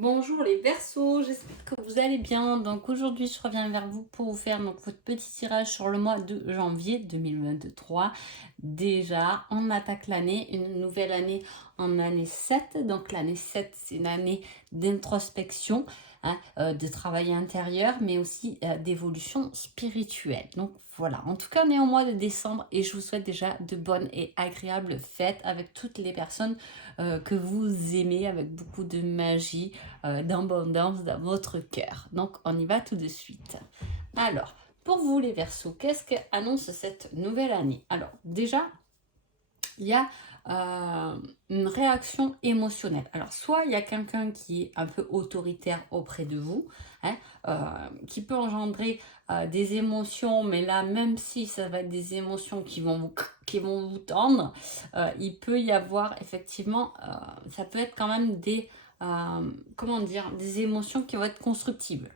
Bonjour les Verseaux, j'espère que vous allez bien. Donc aujourd'hui, je reviens vers vous pour vous faire votre petit tirage sur le mois de janvier 2023. Déjà, on attaque l'année, une nouvelle année en année 7. Donc l'année 7, c'est une année d'introspection, de travail intérieur, mais aussi d'évolution spirituelle. Donc voilà, en tout cas, on est au mois de décembre et je vous souhaite déjà de bonnes et agréables fêtes avec toutes les personnes que vous aimez, avec beaucoup de magie, d'abondance dans votre cœur. Donc, on y va tout de suite. Alors, pour vous les Verseaux, qu'est-ce qu'annonce cette nouvelle année? Alors, déjà, il y a une réaction émotionnelle. Alors, soit il y a quelqu'un qui est un peu autoritaire auprès de vous, qui peut engendrer des émotions, mais là, même si ça va être des émotions qui vont vous tendre, il peut y avoir effectivement, ça peut être quand même comment dire, des émotions qui vont être constructives.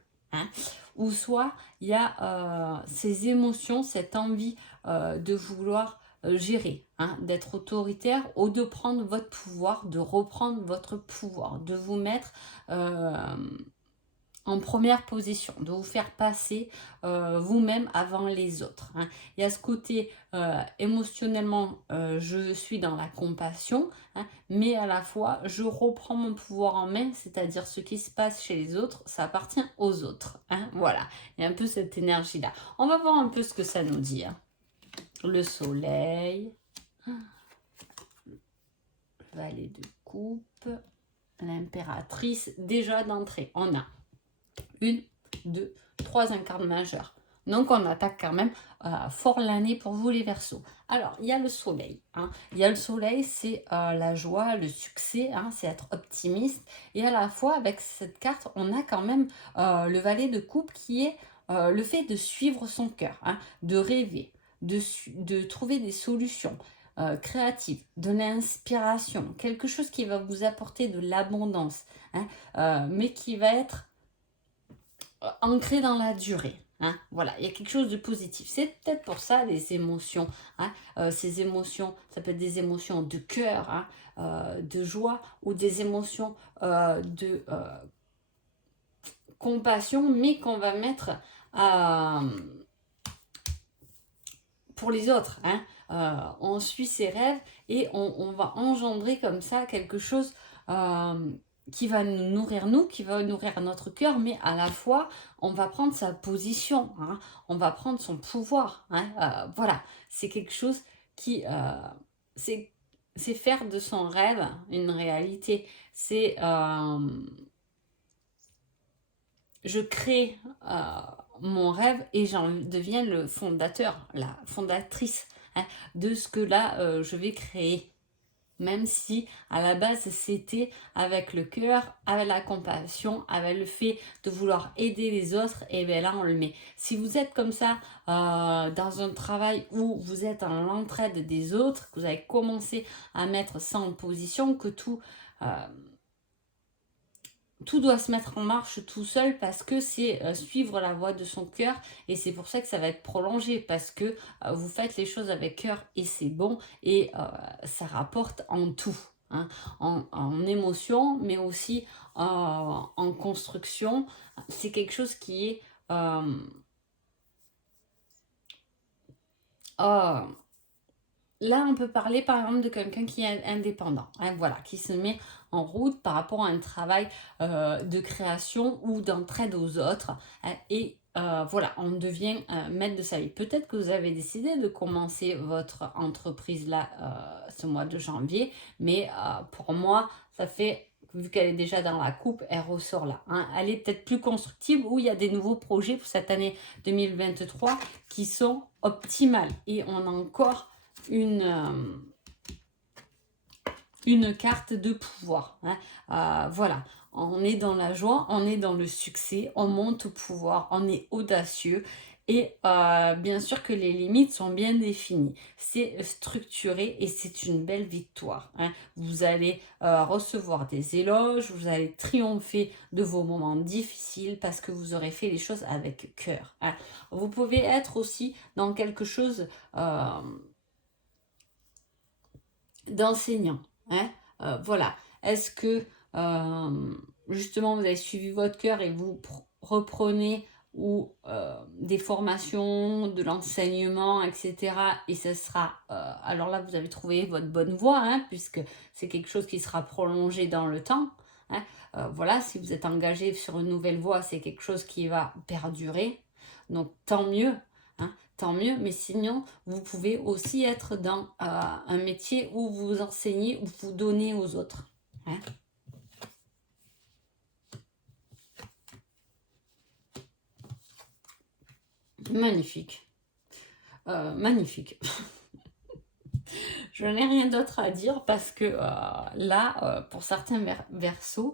Ou soit il y a ces émotions, cette envie de vouloir gérer, d'être autoritaire ou de prendre votre pouvoir, de reprendre votre pouvoir, de vous mettre en première position, de vous faire passer vous-même avant les autres. Il y a ce côté émotionnellement, je suis dans la compassion, mais à la fois, je reprends mon pouvoir en main, c'est-à-dire ce qui se passe chez les autres, ça appartient aux autres. Voilà, il y a un peu cette énergie-là. On va voir un peu ce que ça nous dit. Le soleil, valet de coupe, l'impératrice. Déjà d'entrée, on a 1, 2, 3 incarnes majeures. Donc on attaque quand même fort l'année pour vous les Verseaux. Alors il y a le soleil. Il y a le soleil, c'est la joie, le succès, c'est être optimiste. Et à la fois avec cette carte, on a quand même le valet de coupe qui est le fait de suivre son cœur, de rêver, de trouver des solutions créatives, de l'inspiration, quelque chose qui va vous apporter de l'abondance, mais qui va être ancré dans la durée. Voilà, il y a quelque chose de positif. C'est peut-être pour ça les émotions. Ces émotions, ça peut être des émotions de cœur, de joie, ou des émotions de compassion, mais qu'on va mettre pour les autres. On suit ses rêves et on va engendrer comme ça quelque chose qui va nous nourrir, qui va nourrir notre cœur, mais à la fois, on va prendre sa position, on va prendre son pouvoir. Voilà, c'est quelque chose qui... c'est faire de son rêve une réalité. C'est... je crée mon rêve et j'en deviens le fondateur, la fondatrice de ce que là, je vais créer. Même si à la base c'était avec le cœur, avec la compassion, avec le fait de vouloir aider les autres, et bien là on le met. Si vous êtes comme ça dans un travail où vous êtes en l'entraide des autres, que vous avez commencé à mettre ça en position, que tout doit se mettre en marche tout seul parce que c'est suivre la voie de son cœur, et c'est pour ça que ça va être prolongé parce que vous faites les choses avec cœur et c'est bon, et ça rapporte en tout, en émotion, mais aussi en construction. C'est quelque chose qui est là, on peut parler par exemple de quelqu'un qui est indépendant, voilà, qui se met en route par rapport à un travail de création ou d'entraide aux autres. Et voilà, on devient maître de sa vie. Peut-être que vous avez décidé de commencer votre entreprise là, ce mois de janvier, mais pour moi, ça fait... Vu qu'elle est déjà dans la coupe, elle ressort là. Elle est peut-être plus constructive, ou il y a des nouveaux projets pour cette année 2023 qui sont optimales. Et on a encore une carte de pouvoir. Voilà, on est dans la joie, on est dans le succès, on monte au pouvoir, on est audacieux. Et bien sûr que les limites sont bien définies. C'est structuré et c'est une belle victoire. Vous allez recevoir des éloges, vous allez triompher de vos moments difficiles parce que vous aurez fait les choses avec cœur. Vous pouvez être aussi dans quelque chose d'enseignant. Voilà. Est-ce que justement vous avez suivi votre cœur et vous reprenez ou des formations, de l'enseignement, etc. Et ce sera, alors là, vous avez trouvé votre bonne voie, hein, puisque c'est quelque chose qui sera prolongé dans le temps. Hein. Voilà, si vous êtes engagé sur une nouvelle voie, c'est quelque chose qui va perdurer. Donc, tant mieux. Hein, tant mieux, mais sinon, vous pouvez aussi être dans un métier où vous enseignez, où vous donnez aux autres. Hein. Magnifique. Magnifique. Je n'ai rien d'autre à dire parce que là, pour certains versos,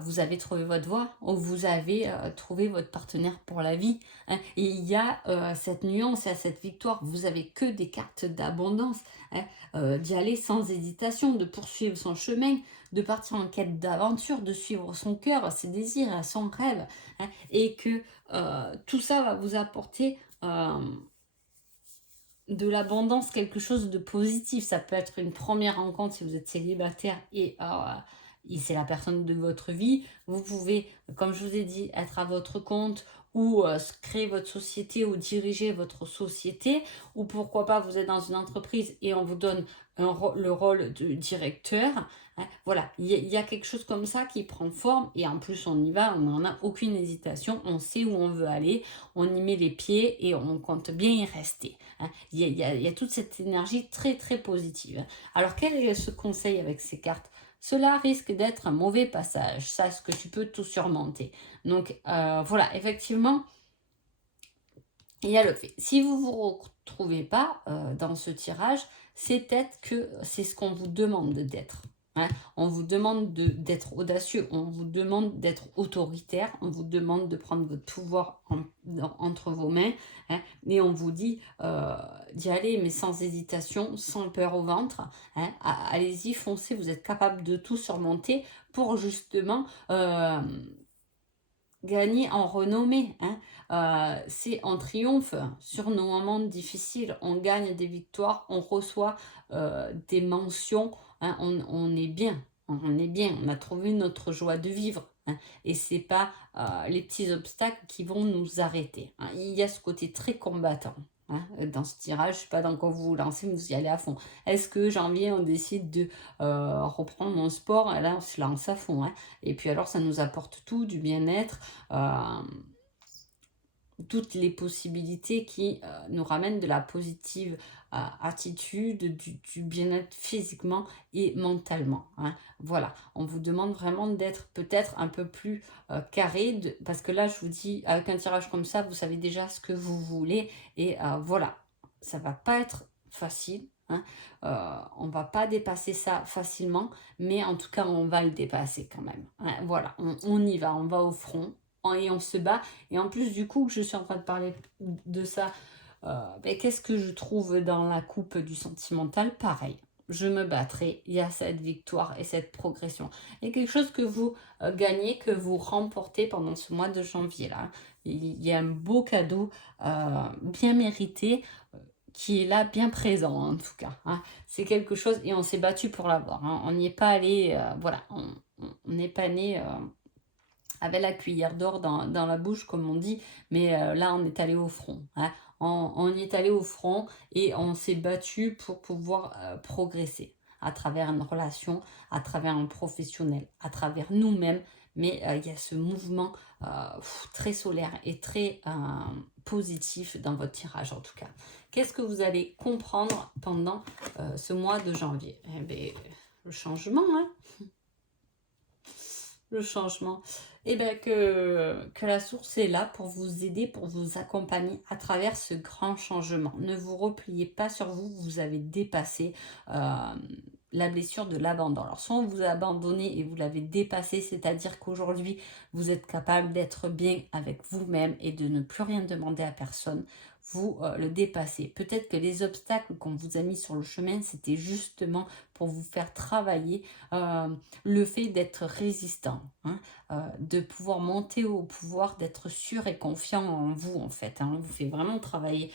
vous avez trouvé votre voie, ou vous avez trouvé votre partenaire pour la vie. Hein. Et il y a cette nuance, cette victoire. Vous avez que des cartes d'abondance. Hein. D'y aller sans hésitation, de poursuivre son chemin, de partir en quête d'aventure, de suivre son cœur, ses désirs, son rêve. Hein. Et que tout ça va vous apporter de l'abondance, quelque chose de positif. Ça peut être une première rencontre si vous êtes célibataire et c'est la personne de votre vie. Vous pouvez, comme je vous ai dit, être à votre compte ou créer votre société ou diriger votre société, ou pourquoi pas vous êtes dans une entreprise et on vous donne le rôle de directeur. Hein. Voilà, il y a quelque chose comme ça qui prend forme et en plus on y va, on n'en a aucune hésitation, on sait où on veut aller, on y met les pieds et on compte bien y rester. Hein. Il y a toute cette énergie très très positive. Alors quel est ce conseil avec ces cartes? Cela risque d'être un mauvais passage, sache que tu peux tout surmonter. Donc voilà, effectivement, il y a le fait. Si vous ne vous retrouvez pas dans ce tirage, c'est peut-être que c'est ce qu'on vous demande d'être. Hein. On vous demande d'être audacieux, on vous demande d'être autoritaire, on vous demande de prendre votre pouvoir entre vos mains, hein, et on vous dit d'y aller, mais sans hésitation, sans peur au ventre. Hein. Allez-y, foncez, vous êtes capable de tout surmonter pour justement gagner en renommée. Hein. C'est en triomphe sur nos moments difficiles. On gagne des victoires, on reçoit des mentions. Hein. On est bien, on est bien. On a trouvé notre joie de vivre. Hein. Et c'est pas les petits obstacles qui vont nous arrêter. Hein. Il y a ce côté très combattant. Hein, dans ce tirage, je ne sais pas dans quoi vous vous lancez, mais vous y allez à fond. Est-ce que janvier, on décide de reprendre mon sport? Là, on se lance à fond. Hein. Et puis alors, ça nous apporte tout, du bien-être, toutes les possibilités qui nous ramènent de la positive attitude, du bien-être physiquement et mentalement. Hein. Voilà, on vous demande vraiment d'être peut-être un peu plus carré, parce que là, je vous dis, avec un tirage comme ça, vous savez déjà ce que vous voulez, et voilà, ça va pas être facile. Hein. On va pas dépasser ça facilement, mais en tout cas, on va le dépasser quand même. Hein. Voilà, on y va, on va au front et on se bat. Et en plus, du coup, je suis en train de parler de ça. Qu'est-ce que je trouve dans la coupe du sentimental? Pareil, je me battrai. Il y a cette victoire et cette progression. Il y a quelque chose que vous gagnez, que vous remportez pendant ce mois de janvier-là. Il y a un beau cadeau bien mérité qui est là, bien présent en tout cas. Hein. C'est quelque chose, et on s'est battu pour l'avoir. Hein. On n'y est pas allé, voilà, on n'est pas né avec la cuillère d'or dans la bouche, comme on dit, mais là, on est allé au front. Hein. On y est allé au front et on s'est battu pour pouvoir progresser à travers une relation, à travers un professionnel, à travers nous-mêmes. Mais il y a ce mouvement très solaire et très positif dans votre tirage en tout cas. Qu'est-ce que vous allez comprendre pendant ce mois de janvier? Eh bien, le changement, hein. Le changement. Et bien que la source est là pour vous aider, pour vous accompagner à travers ce grand changement. Ne vous repliez pas sur vous, vous avez dépassé la blessure de l'abandon. Alors soit on vous a abandonné et vous l'avez dépassé, c'est-à-dire qu'aujourd'hui vous êtes capable d'être bien avec vous-même et de ne plus rien demander à personne. Vous le dépassez. Peut-être que les obstacles qu'on vous a mis sur le chemin, c'était justement pour vous faire travailler le fait d'être résistant, hein, de pouvoir monter au pouvoir, d'être sûr et confiant en vous en fait. Hein. On vous fait vraiment travailler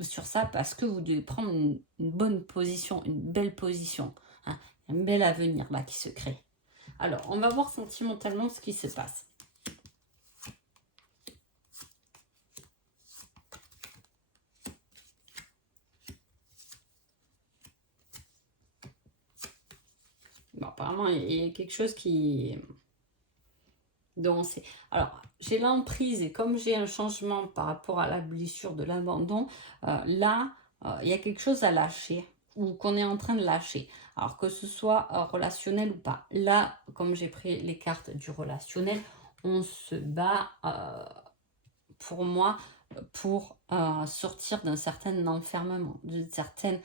sur ça parce que vous devez prendre une bonne position, une belle position. Hein. Un bel avenir là qui se crée. Alors, on va voir sentimentalement ce qui se passe. Bon, apparemment, il y a quelque chose qui... Donc, alors, j'ai l'emprise et comme j'ai un changement par rapport à la blessure de l'abandon, là, il y a quelque chose à lâcher ou qu'on est en train de lâcher. Alors, que ce soit relationnel ou pas. Là, comme j'ai pris les cartes du relationnel, on se bat, pour moi, pour sortir d'un certain enfermement, d'une certaine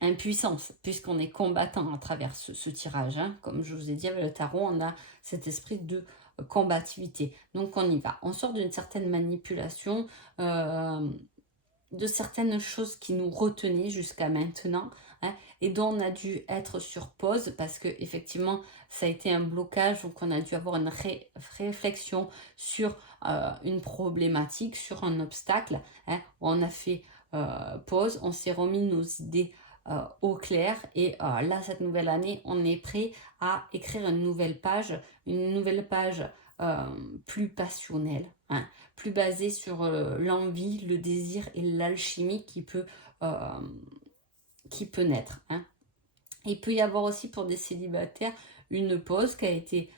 impuissance, puisqu'on est combattant à travers ce tirage. Hein. Comme je vous ai dit avec le tarot, on a cet esprit de combativité. Donc on y va. On sort d'une certaine manipulation, de certaines choses qui nous retenaient jusqu'à maintenant, hein, et dont on a dû être sur pause parce que effectivement ça a été un blocage, donc on a dû avoir une réflexion sur une problématique, sur un obstacle, hein. On a fait pause, on s'est remis nos idées au clair et là cette nouvelle année on est prêt à écrire une nouvelle page plus passionnelle, hein, plus basée sur l'envie, le désir et l'alchimie euh, qui peut naître. Hein. Il peut y avoir aussi pour des célibataires une pause qui a été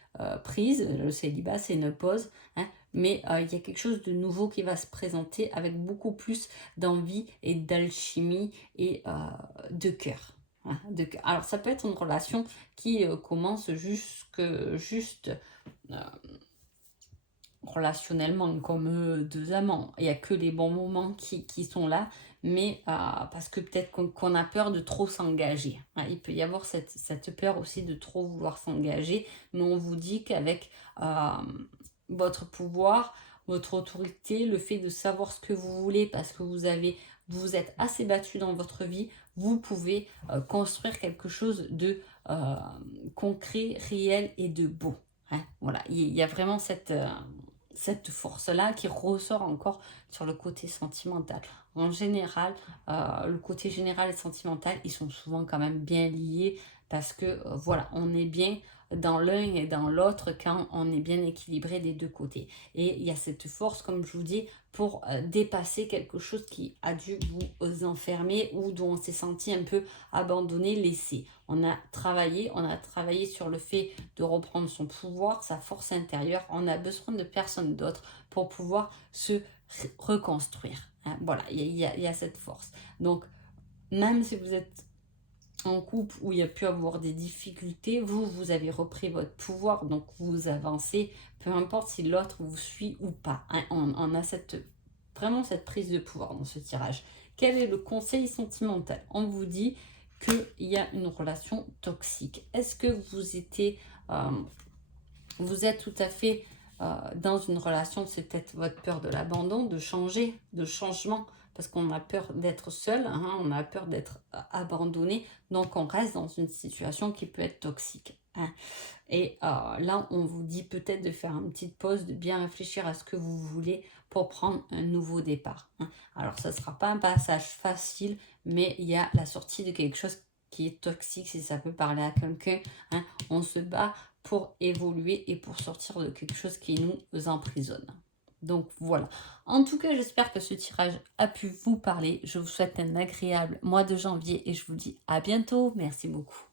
prise. Le célibat, c'est une pause, hein, mais il y a quelque chose de nouveau qui va se présenter avec beaucoup plus d'envie et d'alchimie et de cœur. Hein, de cœur. Alors, ça peut être une relation qui commence juste relationnellement comme deux amants. Il n'y a que les bons moments qui sont là, mais parce que peut-être qu'on a peur de trop s'engager. Hein, il peut y avoir cette peur aussi de trop vouloir s'engager, mais on vous dit qu'avec votre pouvoir, votre autorité, le fait de savoir ce que vous voulez parce que vous êtes assez battu dans votre vie, vous pouvez construire quelque chose de concret, réel et de beau. Hein, voilà, il y a vraiment cette force-là qui ressort encore sur le côté sentimental. En général, le côté général et sentimental, ils sont souvent quand même bien liés parce que voilà, on est bien dans l'un et dans l'autre quand on est bien équilibré des deux côtés. Et il y a cette force, comme je vous dis, pour dépasser quelque chose qui a dû vous enfermer ou dont on s'est senti un peu abandonné, laissé. On a travaillé sur le fait de reprendre son pouvoir, sa force intérieure. On a besoin de personne d'autre pour pouvoir se reconstruire. Hein. Voilà, il y a cette force. Donc, même si vous êtes en couple où il y a pu avoir des difficultés, vous avez repris votre pouvoir, donc vous avancez, peu importe si l'autre vous suit ou pas. Hein. On a vraiment cette prise de pouvoir dans ce tirage. Quel est le conseil sentimental? On vous dit qu'il y a une relation toxique. Est-ce que vous êtes tout à fait dans une relation, c'est peut-être votre peur de l'abandon, de changer, de changement, parce qu'on a peur d'être seul, hein, on a peur d'être abandonné, donc on reste dans une situation qui peut être toxique. Hein. Et là, on vous dit peut-être de faire une petite pause, de bien réfléchir à ce que vous voulez pour prendre un nouveau départ. Hein. Alors, ça ne sera pas un passage facile, mais il y a la sortie de quelque chose qui est toxique, si ça peut parler à quelqu'un. Hein. On se bat pour évoluer et pour sortir de quelque chose qui nous emprisonne. Donc voilà. En tout cas, j'espère que ce tirage a pu vous parler. Je vous souhaite un agréable mois de janvier et je vous dis à bientôt. Merci beaucoup.